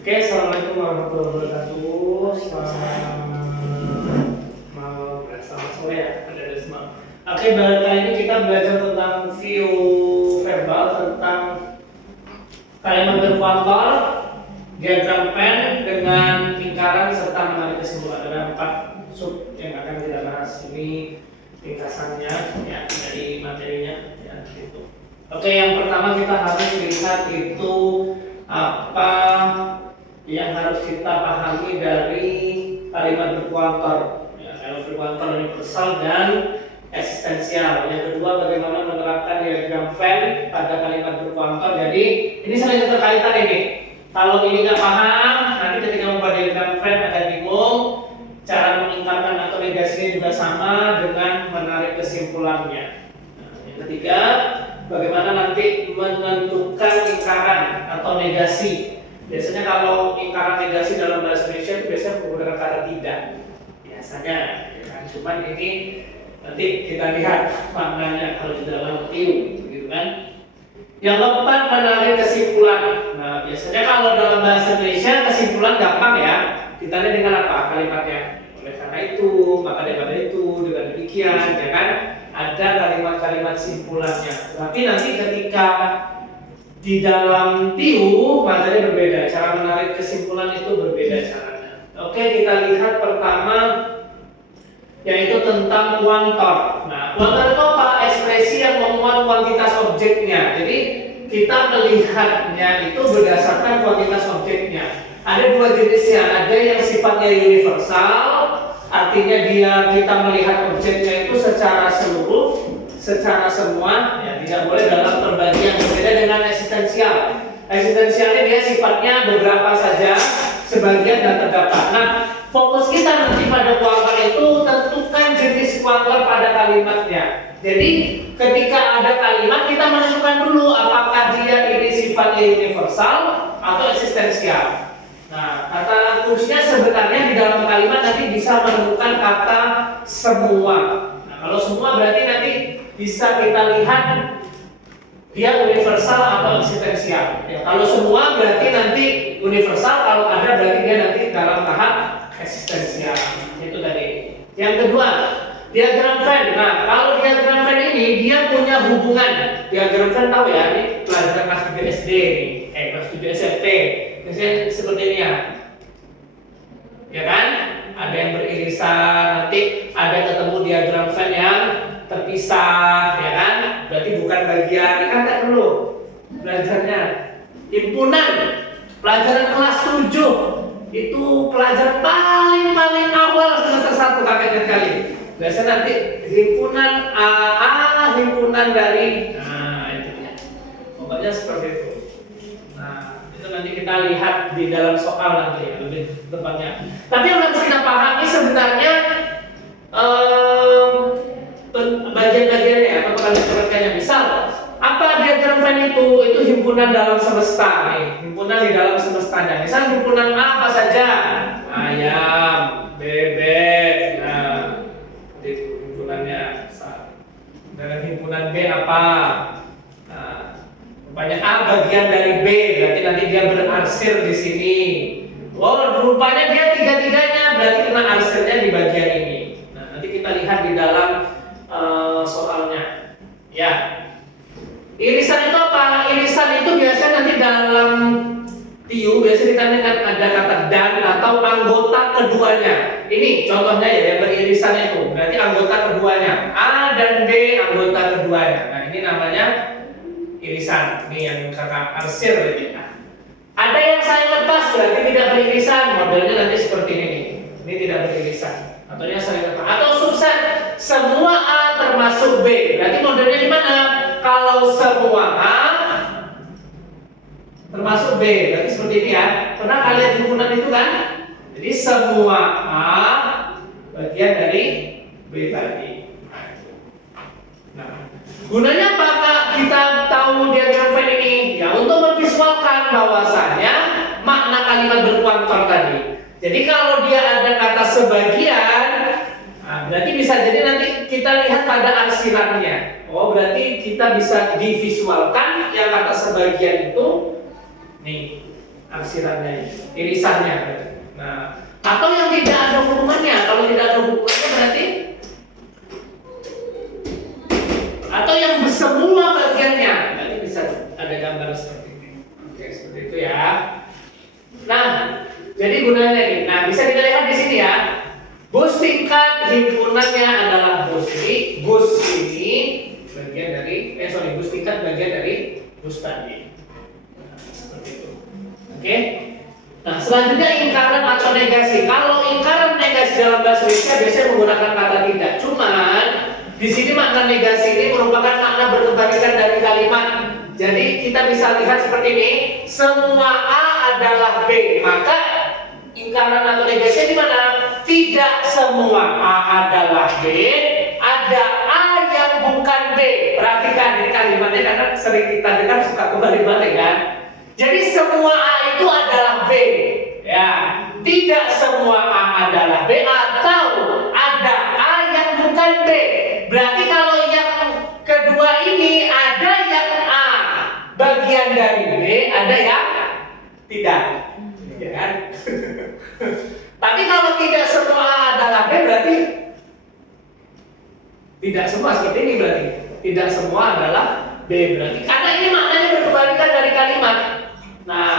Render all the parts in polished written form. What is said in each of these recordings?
Oke, assalamualaikum warahmatullahi wabarakatuh. Selamat sore ya, ada semua. Oke, kali ini kita belajar tentang view verbal, tentang kalimat berkuantor, diagram Venn dengan lingkaran serta menarik kesimpulan. Ada 4 sub yang akan kita bahas. Ini ringkasannya ya dari materinya ya gitu. Oke, yang pertama kita harus lihat itu apa yang harus kita pahami dari kalimat berkuantor. Ya, kalimat berkuantor universal dan eksistensial. Yang kedua, bagaimana menerapkan diagram Venn pada kalimat berkuantor. Jadi ini saling keterkaitan ini. Kalau ini nggak paham, nanti ketika membuat diagram Venn akan bingung. Cara mengingkarkan atau negasinya juga sama dengan menarik kesimpulannya. Nah, yang ketiga, bagaimana nanti menentukan lingkaran atau negasi. Biasanya kalau lingkaran negasi dalam bahasa Indonesia itu biasanya menggunakan kata tidak. Biasanya, ya kan? Cuman ini nanti kita lihat maknanya kalau di dalam TIU, gitu kan? Yang keempat, menarik kesimpulan. Nah, biasanya kalau dalam bahasa Indonesia kesimpulan gampang ya. Ditanya dengan apa kalimatnya? Oleh karena itu, maka daripada itu, dengan demikian, ya kan? Ada kalimat-kalimat simpulannya. Tapi nanti ketika di dalam TIU materi berbeda, cara menarik kesimpulan itu berbeda caranya. Oke, kita lihat pertama yaitu tentang kuantor. Nah, kuantor itu apa? Ekspresi yang memuat kuantitas objeknya. Jadi kita melihatnya itu berdasarkan kuantitas objeknya. Ada dua jenisnya, ada yang sifatnya universal, artinya kita melihat objeknya itu secara seluruh, secara semua, ya tidak boleh dalam pembagian. Berbeda dengan eksistensial. Eksistensialnya dia sifatnya beberapa saja, sebagian dan terdapat. Nah, fokus kita nanti pada kuantor itu tentukan jenis kuantor pada kalimatnya. Jadi ketika ada kalimat kita menentukan dulu apakah dia ini sifatnya universal atau eksistensial. Nah, kata kuncinya sebenarnya di dalam kalimat nanti bisa menentukan kata semua. Nah, kalau semua berarti nanti bisa kita lihat dia universal atau eksistensial. Ya, kalau semua berarti nanti universal, kalau ada berarti dia nanti dalam tahap eksistensial. Itu tadi. Yang kedua, diagram Venn. Nah, kalau diagram Venn ini dia punya hubungan. Diagram Venn tahu ya, ini pelajaran kelas 7 SD nih, kelas 7 SMP. Misalnya seperti ini ya. Ya kan? Ada yang beririsan, nanti ada ketemu diagram Venn yang terpisah, ya kan? Berarti bukan bagian, kan tak perlu belajarnya. Himpunan, pelajaran kelas 7 itu pelajaran paling awal semester 1 kakek kali. Biasanya nanti himpunan A, himpunan dari, nah itu ya. Pokoknya seperti itu. Nah, itu nanti kita lihat di dalam soal nanti ya, lebih tepatnya. Tapi yang harus kita pahami sebenarnya bagian-bagiannya atau pekerjaan-pekerjaannya. Misal, apa diagram Venn itu himpunan dalam semesta nih, himpunan di dalam semestanya. Misal himpunan A apa saja? Ayam, bebek, nah itu himpunannya. Dan himpunan B apa? Nah, rupanya A bagian dari B, berarti nanti dia berarsir di sini. Oh, rupanya dia tiga-tiganya, berarti kena arsirnya di bagian ini. Nah, nanti kita lihat di dalam soalnya. Ya. Irisan itu apa? Irisan itu biasanya nanti dalam TIU biasanya ditandingkan ada kata dan atau anggota keduanya. Ini contohnya ya yang beririsan itu. Berarti anggota keduanya. A dan B anggota keduanya. Nah, ini namanya irisan. Ini yang kata arsir ini. Nah, ada yang saya lepas berarti tidak beririsan. Modelnya nanti seperti ini. Ini tidak beririsan. Atau yang saya lepas. Atau subset semua A termasuk B. Berarti modelnya di mana? Kalau semua A termasuk B, berarti seperti ini ya. Pernah kalian himpunan itu kan? Jadi semua A bagian dari B tadi. Nah, gunanya apakah kita tahu diagram Venn ini? Ya untuk memvisualkan bahwasanya makna kalimat berkuantor tadi. Jadi kalau dia ada kata sebagian, nah, berarti bisa jadi nanti kita lihat pada arsirannya. Oh, berarti kita bisa divisualkan yang kata sebagian itu nih aksirannya, irisannya. Nah, atau yang tidak ada hubungannya. Kalau tidak ada hubungannya berarti atau yang semua bagiannya. Berarti bisa ada gambar seperti ini. Oke, seperti itu ya. Nah, jadi gunanya nih. Nah, bisa kita lihat di sini ya. Bus tingkat himpunannya adalah bus ini. Bus ini bagian dari bus tingkat bagian dari bus tadi. Nah, seperti itu. Oke. Nah, selanjutnya ingkaran atau negasi. Kalau ingkaran negasi dalam bahasa Indonesia biasanya menggunakan kata tidak. Cuman di sini makna negasi ini merupakan makna berkebalikan dari kalimat. Jadi kita bisa lihat seperti ini. Semua A adalah B. Maka ingkaran atau negasi di mana? Tidak semua A adalah B. Ada A yang bukan B. Perhatikan ini kalimatnya karena sering kita dengar suka kebalik-balik kan. Jadi semua A itu adalah B. Ya, tidak semua A adalah B atau ada A yang bukan B. Berarti kalau yang kedua ini ada yang A bagian dari B, ada yang tidak. Ya kan? Tapi kalau tidak semua A adalah B berarti tidak semua seperti ini berarti. Tidak semua adalah B berarti karena ini maknanya berkebalikan dari kalimat. Nah,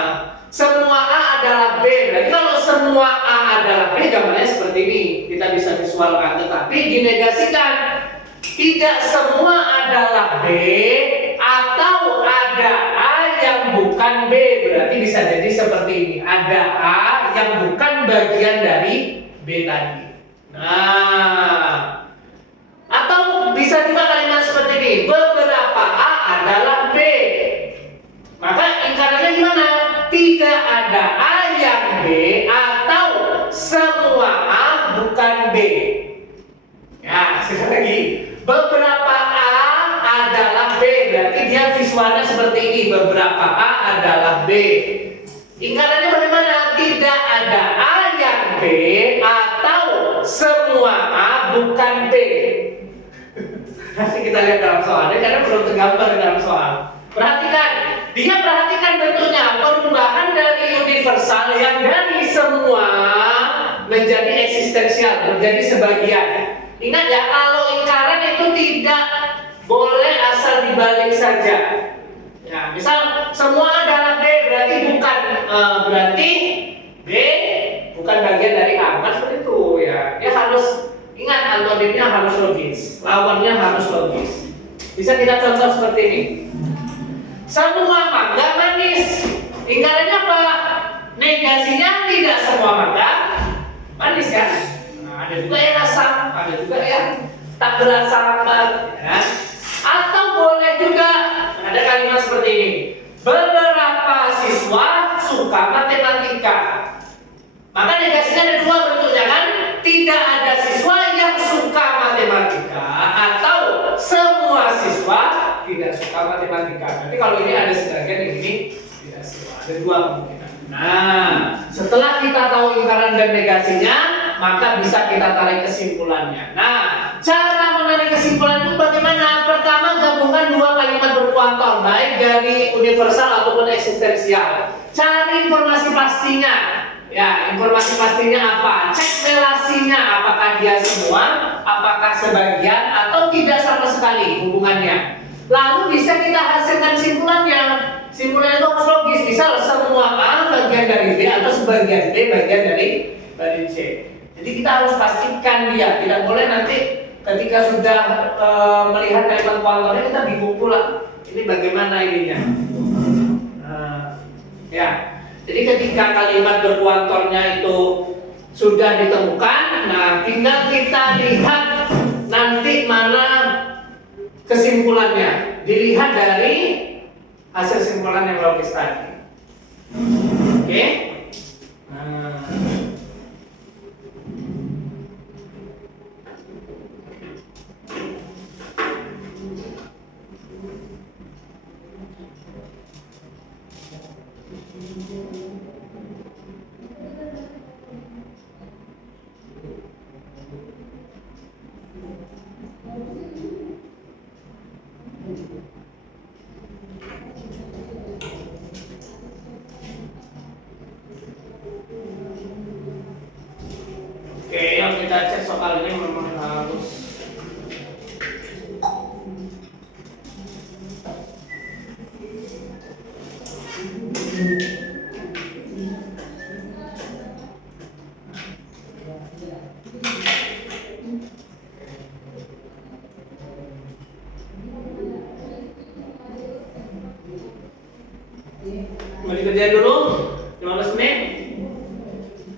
semua A adalah B. Berarti kalau semua A adalah B gambarnya seperti ini. Kita bisa visualkan tetapi dinegasikan. Tidak semua adalah B atau ada A yang bukan B. Berarti bisa jadi seperti ini. Ada A yang bukan bagian dari B tadi. Nah, atau bisa juga kalimat seperti ini. Beberapa A adalah B. Maka ingkarannya gimana? Tidak ada A yang B atau semua A bukan B. Ya, sekali lagi. Beberapa A adalah B. Berarti dia visualnya seperti ini. Beberapa A adalah B. Ingkarannya bagaimana? Tidak ada A yang B atau semua A bukan B. Nanti kita lihat dalam soalnya karena belum tergambar dalam soal. Perhatikan, dia perhatikan bentuknya perubahan dari universal yang dari semua menjadi eksistensial, menjadi sebagian. Ingat ya, kalau ingkaran itu tidak boleh asal dibalik saja. Ya, misal semua adalah B berarti bukan berarti B bukan bagian dari A, kan seperti itu ya. Dia harus ingat antodemnya harus logis, lawannya harus logis. Bisa kita contoh seperti ini. Semua mangga manis. Ingkarannya apa? Negasinya tidak semua mangga manis ya. Nah, ada juga yang asam, ada juga yang tak berasa ya. Atau boleh juga ada kalimat seperti ini. Beberapa siswa suka matematika. Maka negasinya ada dua bentuknya kan? Tidak ada siswa yang suka matematika atau semua siswa tidak suka matematika. Nanti kalau ini ada sebagian yang ini tidak suka. Ada dua kemungkinan. Nah, setelah kita tahu ingkaran dan negasinya, maka bisa kita tarik kesimpulannya. Nah, cara menarik kesimpulan itu bagaimana? Pertama, gabungkan dua kalimat berkuantum, baik dari universal ataupun eksistensial. Cari informasi pastinya. Ya, informasi pastinya apa? Cek relasinya, apakah dia semua, apakah sebagian, atau tidak sama sekali hubungannya. Lalu bisa kita hasilkan simpulannya. Simpulannya itu harus logis. Misal semua A bagian dari B atau sebagian B bagian dari C. Jadi kita harus pastikan dia. Tidak boleh nanti ketika sudah melihat kalimat kuantumnya kita bingung pula. Ini bagaimana ininya? Ya. Jadi ketika kalimat berkuantumnya itu sudah ditemukan, nah tinggal kita lihat nanti mana kesimpulannya. Dilihat dari hasil simpulan yang logis tadi. Oke? Nah. kita cek soal ini memang harus mau dikerjain dulu 15 menit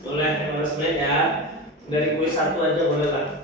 boleh 15 menit ya dari kuis satu aja boleh lah.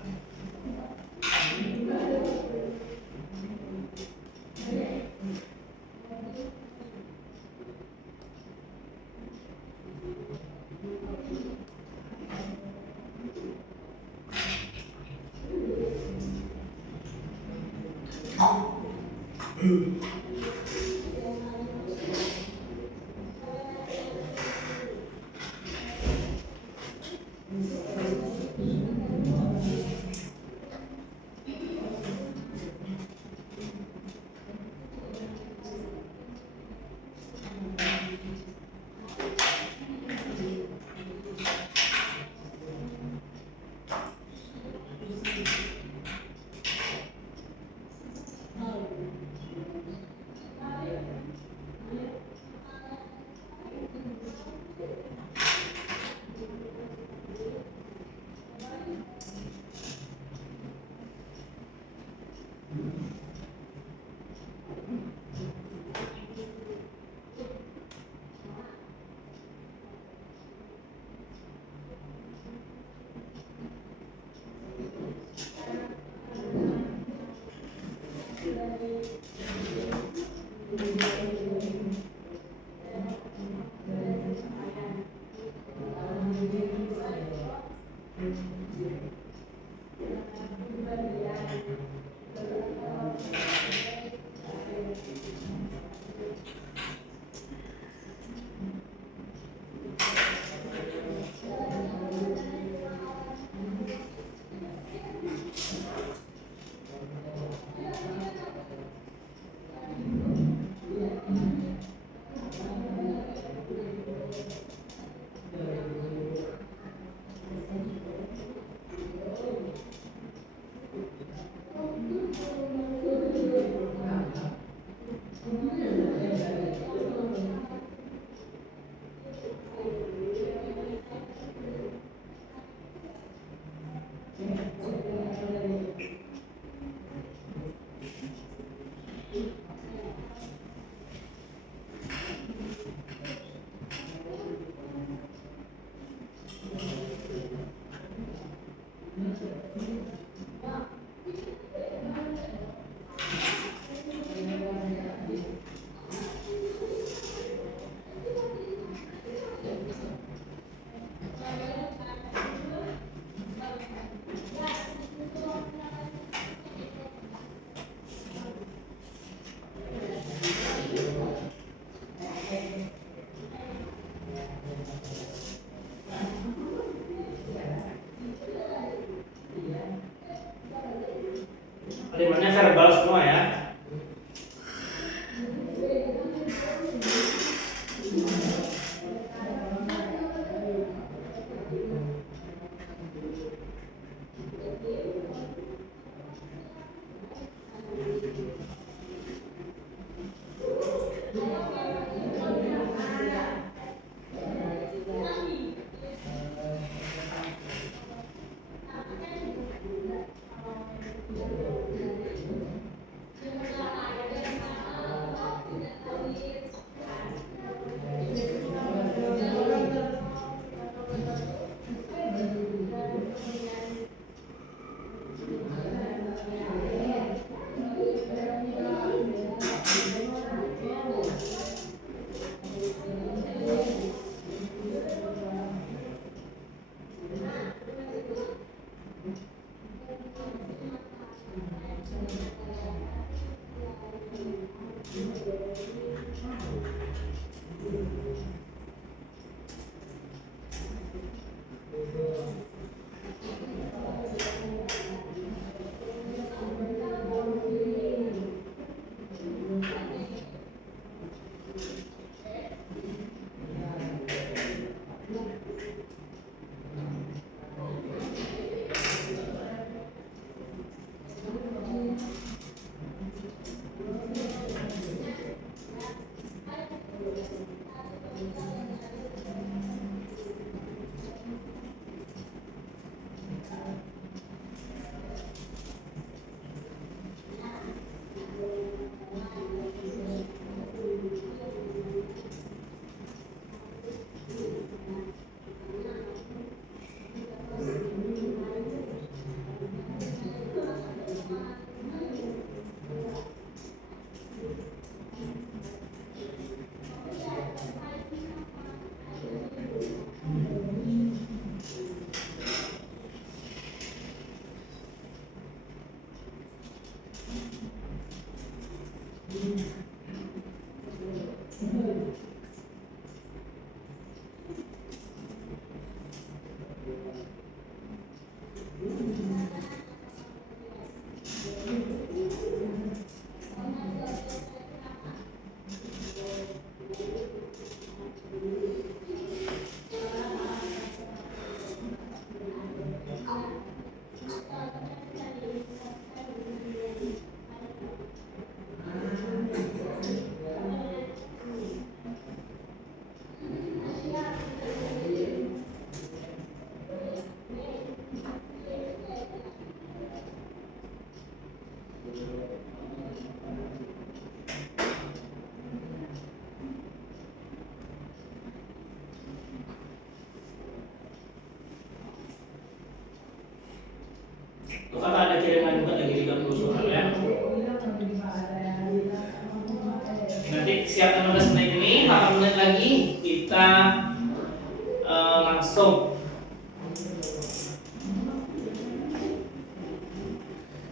langsung.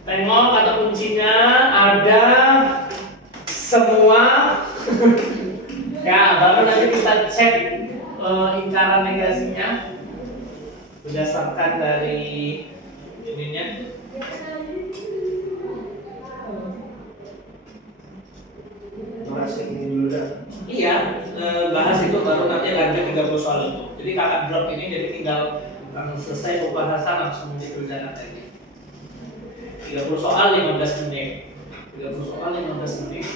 Tengok kata kuncinya ada semua. Ya, baru nanti kita cek incaran negasinya berdasarkan dari ininya. Bahas yang ini dulu dah. Iya, bahas itu baru nanti lanjut 30 soal itu. Jadi kakak drop ini jadi tinggal selesai pembahasan langsung dikerjakan lagi. 30 soal 15 menit. 30 soal 15 menit.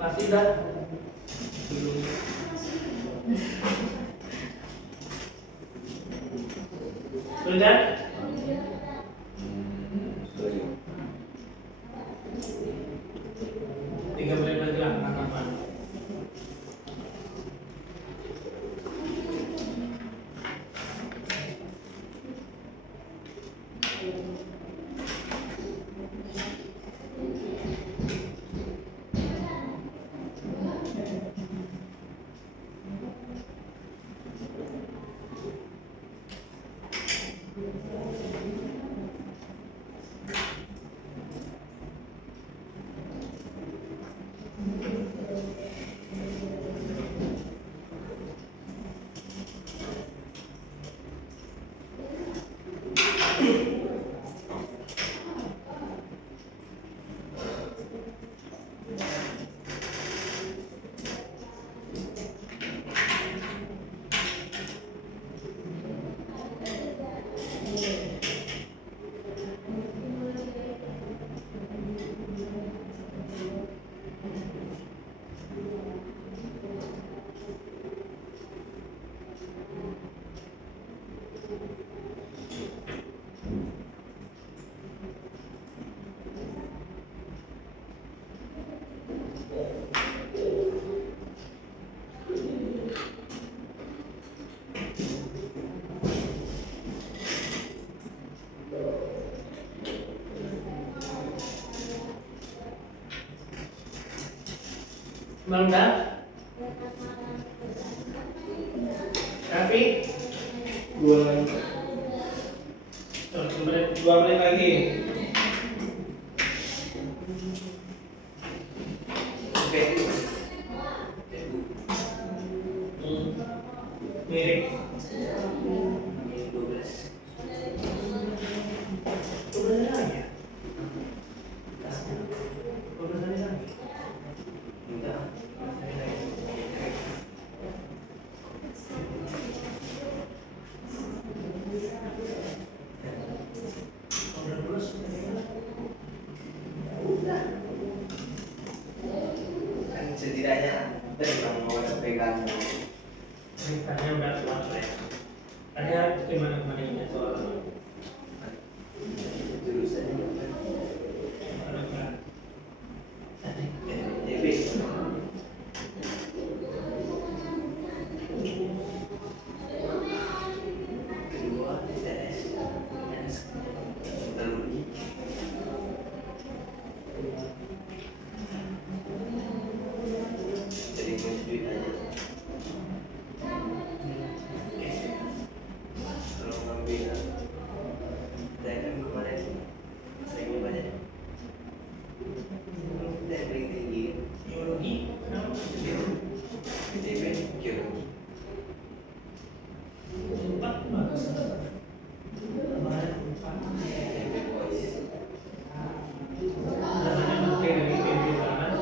Pasti dah. Belum. Sudah? 3 menit lagi lah tanggapan. Mangga? Raffi? 2 lagi. 2 menit lagi. Oke. Mirip. 12. Lagi ya? 12 lagi. Enggak. Kan setidaknya tadi kamu mau ada pegang. Ceritanya udah selesai ya. Ada gimana kemarinnya soal Jurusannya DB. Kedua TS. Teknologi. Jadi ngurus duit aja. Kalau ngambil DNM kemarin saingnya banyak. Dan paling tinggi biologi. DB geologi. Empat bagus. Kemarin empat. DB boys. Namanya menteri dari PB kan.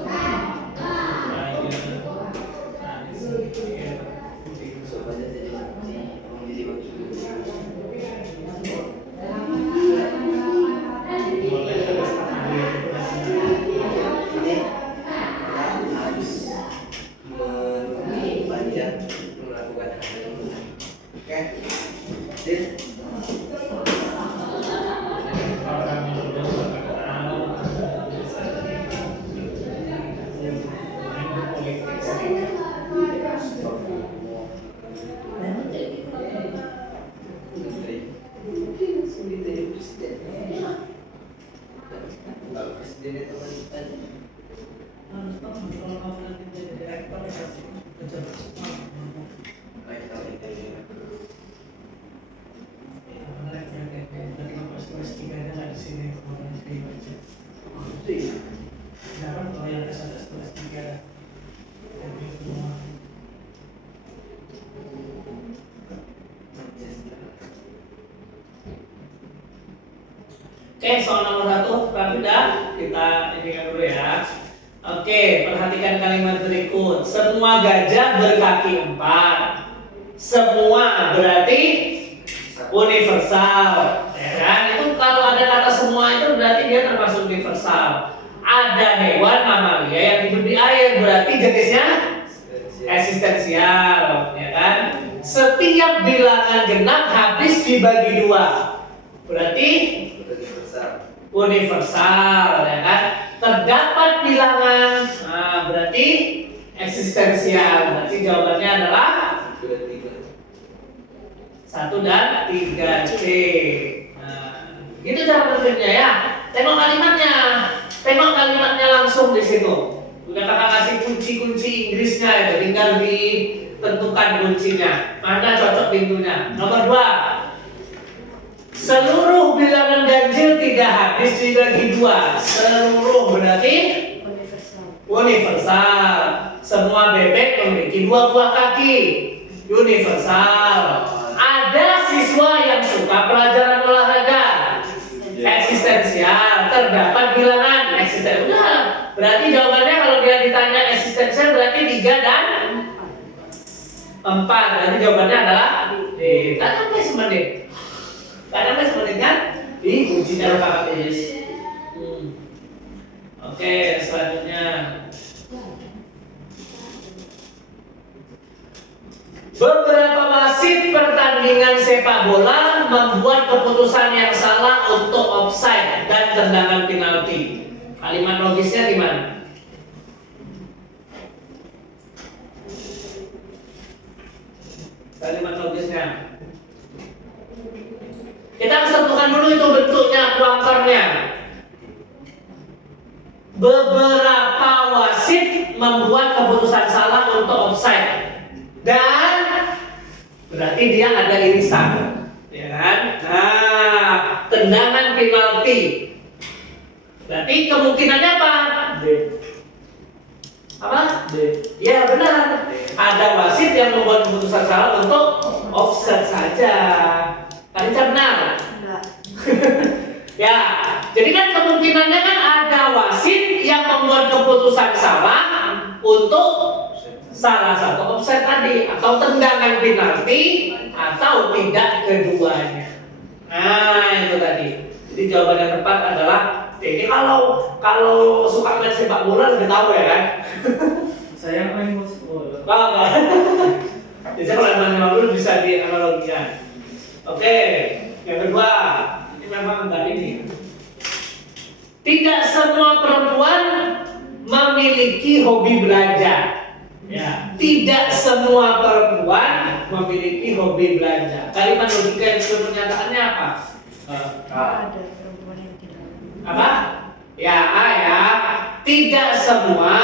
Soalnya jadi jadi waktu ini harus menunggu panjang melakukan hal ini. Oke, Din. Mungkin sulit jadi presiden. Kalau presiden itu kan kayak tahu itu. Itu ya. Oke, soal nomor 1, Rafida, kita inikan dulu ya. Oke, perhatikan kalimat berikut. Semua gajah berkaki 4. Semua berarti universal, ya kan? Itu kalau ada kata semua itu berarti dia termasuk universal. ada hewan mamalia yang hidup di air, berarti jenisnya eksistensial, ya kan? Setiap bilangan genap habis dibagi dua, berarti universal, ya kan? Terdapat bilangan, nah berarti eksistensial, berarti jawabannya adalah 1 dan 3C. Nah, gitu cara berpikirnya ya. Tengok kalimatnya langsung di situ. Udah kakak kasih kunci-kunci Inggrisnya itu, tinggal ditentukan kuncinya. Mana cocok pintunya. Nomor 2. Seluruh bilangan ganjil tidak habis dibagi dua. Seluruh berarti universal. Semua bebek memiliki 2 buah kaki. Universal. Ada siswa yang suka pelajaran olahraga. Eksistensial. Terdapat bilangan eksistensial. Berarti jawabannya kalau dia ditanya eksistensial berarti 3 dan 4. Berarti jawabannya adalah D. Tak sampai semenit. Tak sampai semenit kan? Di uji cara kakak tulis. Oke, selanjutnya. Beberapa wasit pertandingan sepak bola membuat keputusan yang salah untuk offside dan tendangan penalti. Kalimat logisnya gimana? Kalimat logisnya. Kita harus tentukan dulu itu bentuknya, kuantarnya. Beberapa wasit membuat keputusan salah untuk offside. Dan berarti dia ada irisan, ya kan? Nah, tendangan penalti. Berarti kemungkinannya apa? D. Apa? D. Ya benar. Ada wasit yang membuat keputusan salah untuk offside saja. Tadi benar. Enggak. Ya, jadi kan kemungkinannya kan ada wasit yang membuat keputusan salah untuk salah satu offside tadi, atau tendangan penalti, atau tidak keduanya. Nah itu tadi. Jadi jawaban yang tepat adalah D. Ini kalau suka main sepak bola lebih tahu ya kan? Saya main bola. Enggak. Jadi kalau main sepak bola bisa dianalogikan. Oke, yang kedua, ini memang enggak ini. Tidak semua perempuan memiliki hobi belajar. Ya, tidak semua perempuan memiliki hobi belanja. Kalimat logika yang sudah pernyataannya apa? Ada perempuan yang tidak. Apa? Ya, A ya. Tidak semua.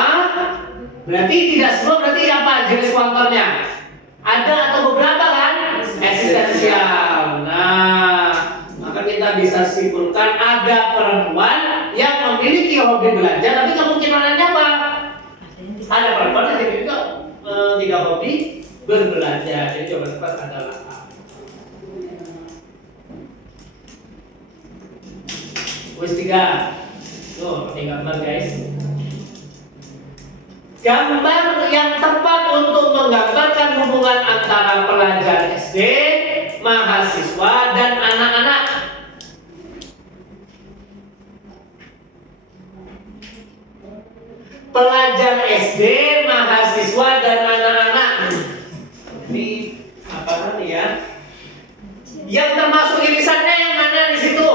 Berarti tidak semua berarti apa jenis kuantarnya? Ada atau beberapa kan? Eksistensial. Nah, maka kita bisa simpulkan ada perempuan yang memiliki hobi belanja, tapi kemungkinannya apa? Ada perempuan yang juga tidak hobi berbelanja. Jadi jawaban tepat adalah A. Kuis 3. Tuh, pakai gambar guys. Gambar yang tepat untuk menggambarkan hubungan antara pelajar SD, mahasiswa, dan anak-anak. Pelajar SD, mahasiswa, dan anak-anak. Ini apa tadi ya? Yang termasuk irisannya yang mana di situ?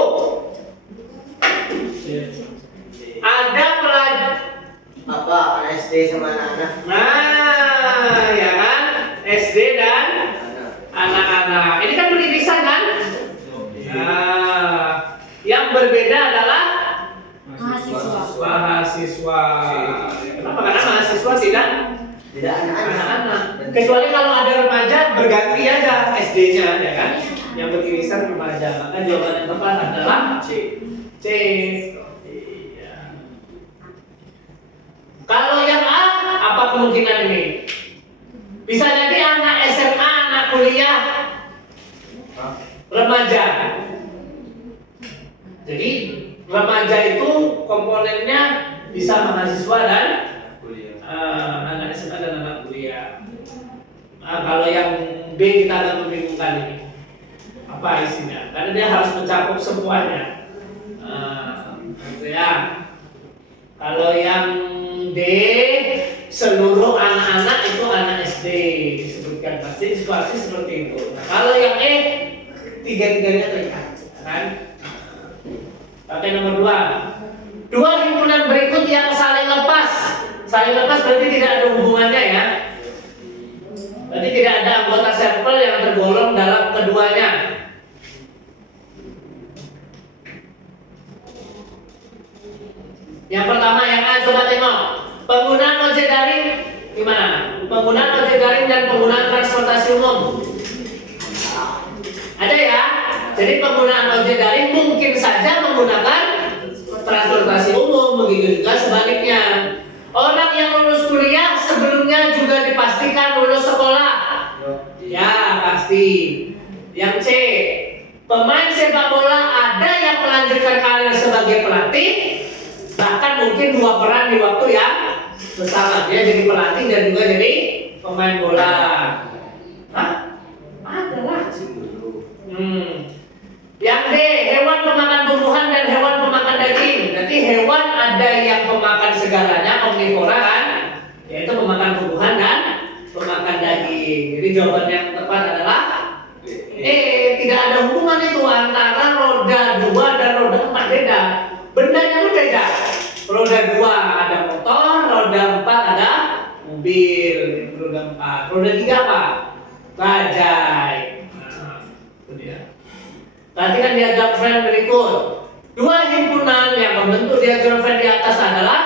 Ada pelajar. Apa anak SD sama anak-anak? Nah, ya kan? SD dan anak-anak. Ini kan beririsan kan? Nah, yang berbeda adalah mahasiswa. Kenapa? Karena mahasiswa tidak anak-anak. Kecuali kalau ada remaja berganti aja SD-nya, ya kan? Yang beririsan remaja. Maka jawaban yang tepat adalah C. Iya. Kalau yang A, apa kemungkinan ini? Bisa jadi anak SMA, anak kuliah, remaja. Jadi remaja itu komponennya bisa mahasiswa dan anak SMA dan anak kuliah. Nah, kalau yang B kita agak membingungkan ini. Apa isinya? Karena dia harus mencakup semuanya. Gitu ya. Kalau yang D, seluruh anak-anak itu anak SD disebutkan pasti situasi seperti itu. Nah, kalau yang E, tiga-tiganya terikat, kan? Pakai nomor 2. Dua himpunan berikut yang saling lepas. Saling lepas berarti tidak ada hubungannya ya. Berarti tidak ada anggota sampel yang tergolong dalam keduanya. Yang pertama yang A, coba tengok. Penggunaan ojek daring gimana? Penggunaan ojek daring dan penggunaan transportasi umum. Ada ya? Jadi penggunaan ojek daring mungkin saja menggunakan transportasi umum, begitu juga sebaliknya. Orang yang lulus kuliah sebelumnya juga dipastikan lulus sekolah. Ya, pasti. Yang C, pemain sepak bola ada yang melanjutkan karir sebagai pelatih, bahkan mungkin 2 peran di waktu yang bersama. Dia jadi pelatih dan juga jadi pemain bola. Hah? Ada lah. Yang D, hewan pemakan tumbuhan dan hewan pemakan daging. Berarti hewan ada yang pemakan segalanya, omnivora kan? Yaitu pemakan tumbuhan dan pemakan daging. Jadi jawaban yang tepat adalah tidak ada hubungan itu antara roda 2 dan roda 4, beda. Bendanya pun beda. Roda 2 ada motor, roda 4 ada mobil. Roda 4. Roda 3 apa? Bajai. Nah, itu dia. Perhatikan diagram frame berikut. Dua himpunan yang membentuk diagram frame di atas adalah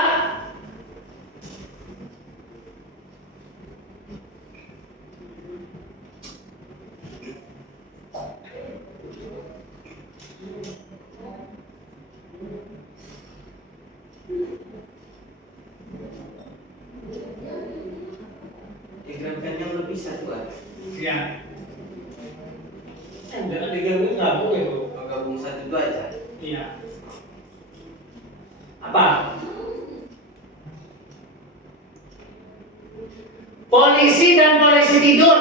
diagram frame-nya lebih satu kan? ya. Jangan digabung gabung itu. Gabung satu itu aja. Iya. Apa? Polisi dan polisi tidur.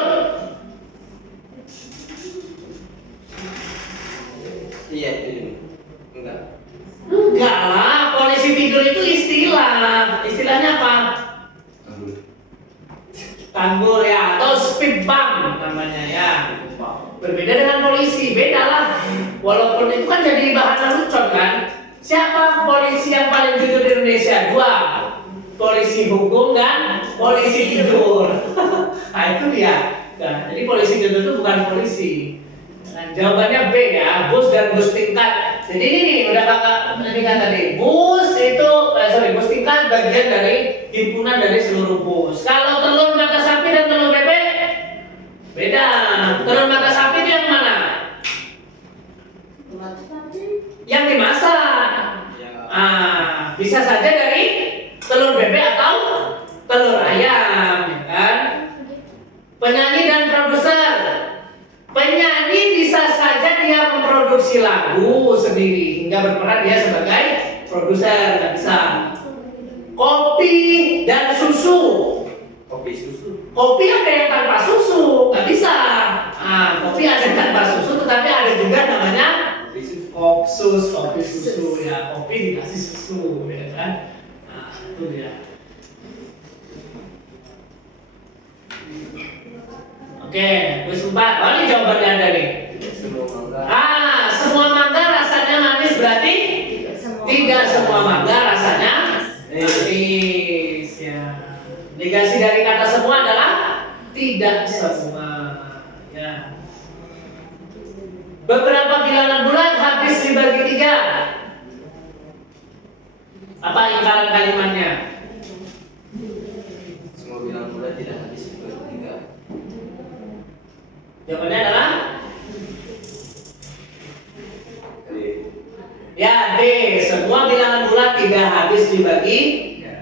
Iya, ini. Enggak. Enggak lah, polisi tidur itu istilah. Istilahnya apa? Tanggul ya, atau speed bump namanya ya. Berbeda dengan polisi, beda lah. Walaupun itu kan jadi bahan lelucon kan. Siapa polisi yang paling jujur di Indonesia? 2. Polisi hukum dan polisi tidur. Nah itu dia. Nah, jadi polisi tidur itu bukan polisi. Nah, jawabannya B ya, bus dan bus tingkat. Jadi ini nih udah kakak menunjukkan tadi. Bus itu, bus tingkat bagian dari himpunan dari seluruh bus. Kalau telur mata sapi dan telur bebek beda. Telur mata sapi itu yang mana? Yang dimasak. Bisa saja dari telur bebek atau telur ayam, ya kan? Penyanyi dan produser. Penyanyi bisa saja dia memproduksi lagu sendiri hingga berperan dia sebagai produser, nggak bisa. Kopi dan susu. Kopi susu. Kopi ada yang tanpa susu, nggak bisa. Kopi ada yang tanpa susu, tetapi ada juga namanya kopsus, kopi susu ya. Kopi dikasih susu, ya kan? Nah, itu dia. Oke, quiz 4. Oh, ini jawabannya ada nih. Semua mangga. Semua mangga rasanya manis berarti tidak semua mangga rasanya manis ya. Negasi dari kata semua adalah tidak semua ya. Beberapa bilangan bulan habis dibagi 3. Apa ingkaran kalimatnya? Semua bilang bulan tidak habis dibagi 3. Jawabannya adalah D. ya D. Semua bilangan bulan tidak habis dibagi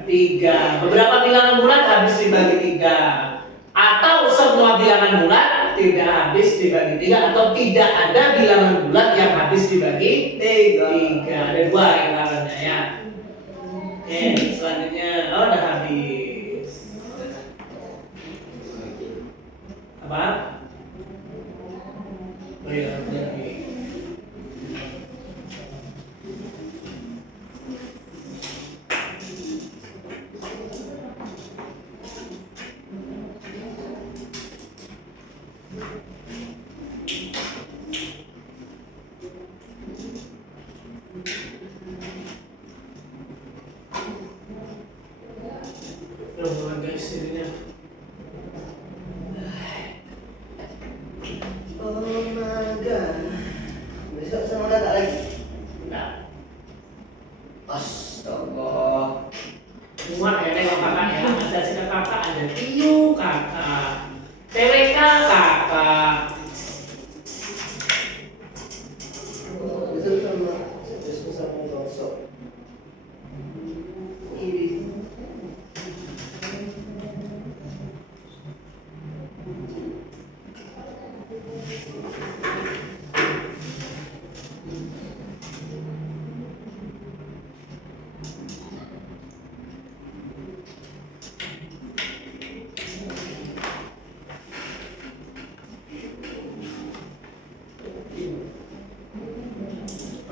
3. Beberapa bilangan bulan habis dibagi 3. Atau semua bilangan bulan tidak habis dibagi 3. Atau tidak ada bilangan bulan yang habis dibagi 3. Ada 2 ingkarannya ya. Oke, selanjutnya udah habis. Apa? Oh iya, lagi. istrinya. Oh my god. Besok sama datang lagi. Nah, Astaga. muat ya nengok kakak ya. Ada sikap kakak, ada Tio kakak, TWK kakak. Besok sama. Besok sama gosok. Ini.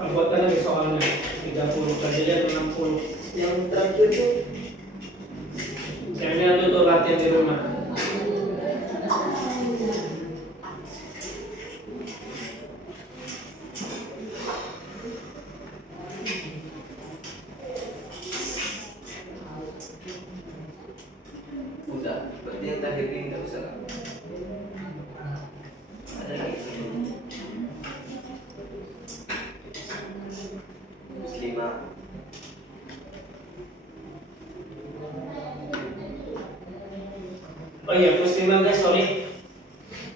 Buatkan lagi soalnya 30 tadi lihat 60. Yang terakhir tuh Yang lihat itu latihan di rumah. udah. Berarti yang terakhir ini nggak usah. Ada lagi sih. Muslimah. Oh iya, Muslimah guys, sorry.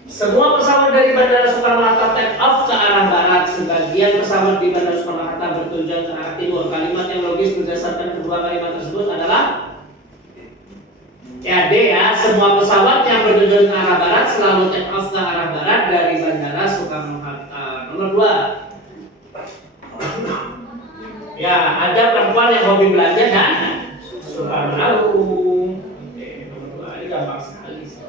Semua pesawat dari Bandara Soekarno-Hatta take off ke arah barat. Sebagian pesawat di Bandara Soekarno-Hatta bertujuan ke arah timur. Kalimat yang logis berdasarkan kedua kalimat tersebut adalah ya D ya. Semua pesawat yang bertujuan ke arah barat selalu take off ke arah barat dari Bandara Soekarno-Hatta. Nomor 2. Ya, ada perempuan yang hobi belanja dan suka menabung. Oke, nomor 2 ini gampang sekali sih.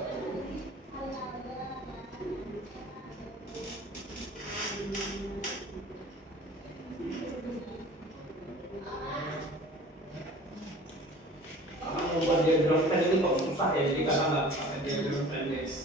Membuat diagram pen itu kok susah ya, jadi kakak nggak pakai diagram pen guys.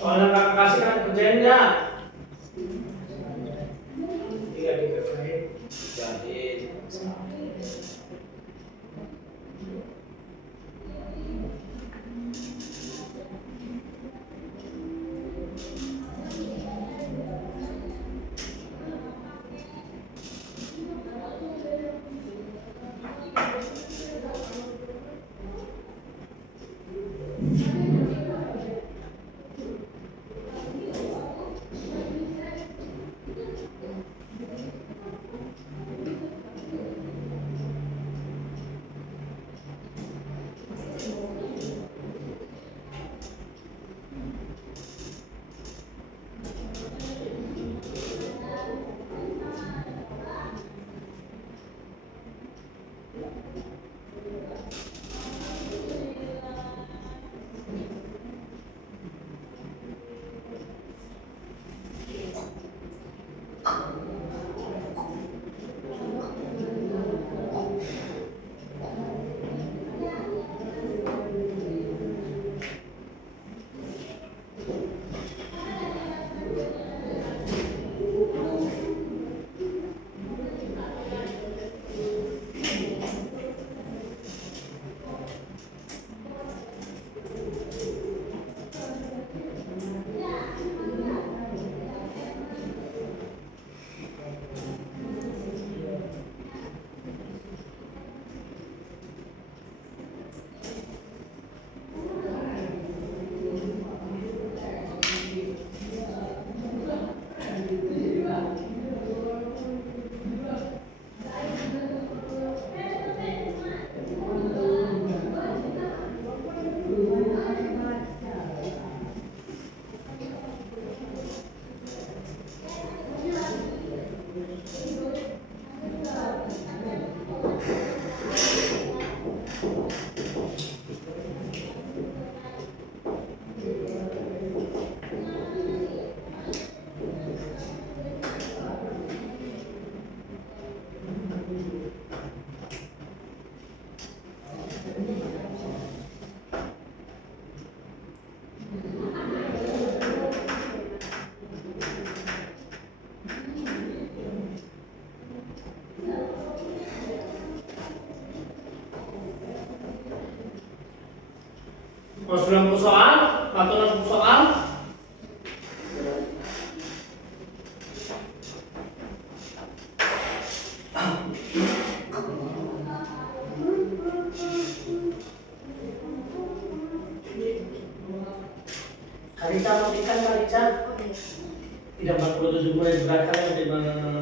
Soalnya kakak kasih kan kerjain ya. Tiga dikerjain. Jahit. Mau 90 soal? Atau 60 soal? Karica mau ikan Karica? Oh iya. Tidak 47 menit berat kali nanti